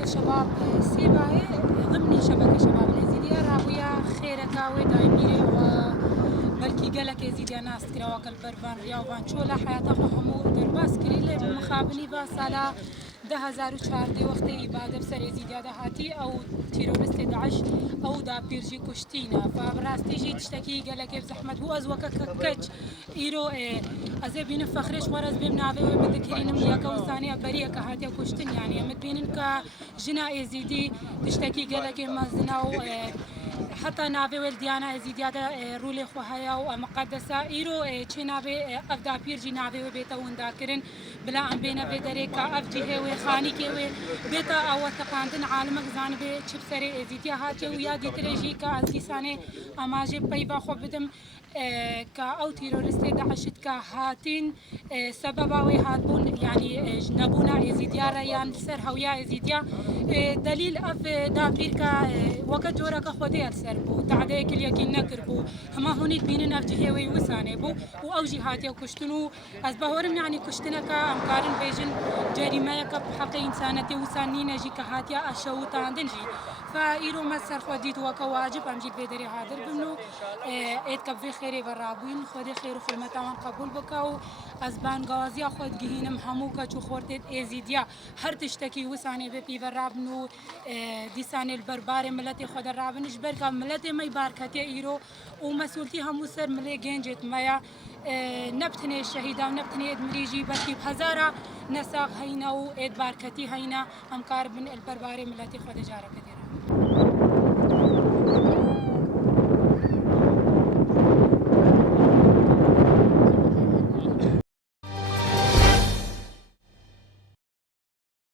شبكة شباب سيباي ضمني شبكة شباب اليزيدية راوية خيرك ودايميري و بلكي قالك يزيدي ناس كرا وكل بربان ريا وبانشولا حياتك همو درباس كري مخابني باسالا ده هزار و چارده وقتی إبادة بسر يزيدية ده هاتي أو تيرورست داعش أو دا بيرجي كشتينا فبراستي جي تشتكي قالك بزحمة هو أزوكا ككتش إيرو أزي بين فخرش ورز بمنافي وبذكرين مياكا وثانية بريكا هاتي كشتين يعني أمد بينن كجنا يزيدي تشتكي قالك مازناو حتى نافي والديانا يزيديادا رولي خوهايا ومقدسة إيرو چه نافي أفدا بيرجي نافي وبيتا ونداكرن بلا أم بينا بيدريكا أفجي هوي خاني كيوي بيتا أو تقاندن عالمك زانبي چبسري يزيديا هاتي ويا دي تريجي كأزيساني أماجي بيبا خو بدم كا أو تيرورستي داعشت كهاتين سببا وهاتبون يعني نبونا يزيديا ريان سر هويا يزيديا دليل أف دابير كا وقت جورا كخودي السر بو تعديك اليقين نكربو هما هونيك بيننا أفجي هوي وساني بو وأوجي هاتي وكشتنو أزبهورم يعني كشتنا كأمكارن بيجن جريمة كبحق إنسانتي وسانين جي كهاتيا أشوت عندنجي فإيرو مسر خوديت وكواجب أمجيد بدري هادر بنو إيد كبفي خيري برابين خودي خير وخدمتان قبول بكاو أزبان غازيا خود جهينم هموكا چو خورتت إزيديا هر تشتكي وساني ببي برابنو ديساني البربار ملتي خود الرابن جبركا ملتي ما يباركتي إيرو ومسؤولتي همو سر ملي جنجت مايا نبتني الشهيدة ونبتني إدمريجي بلكي بهزارة نساق هينا وإد باركتي هينا أمكار من البربار ملتي خود جارة كدير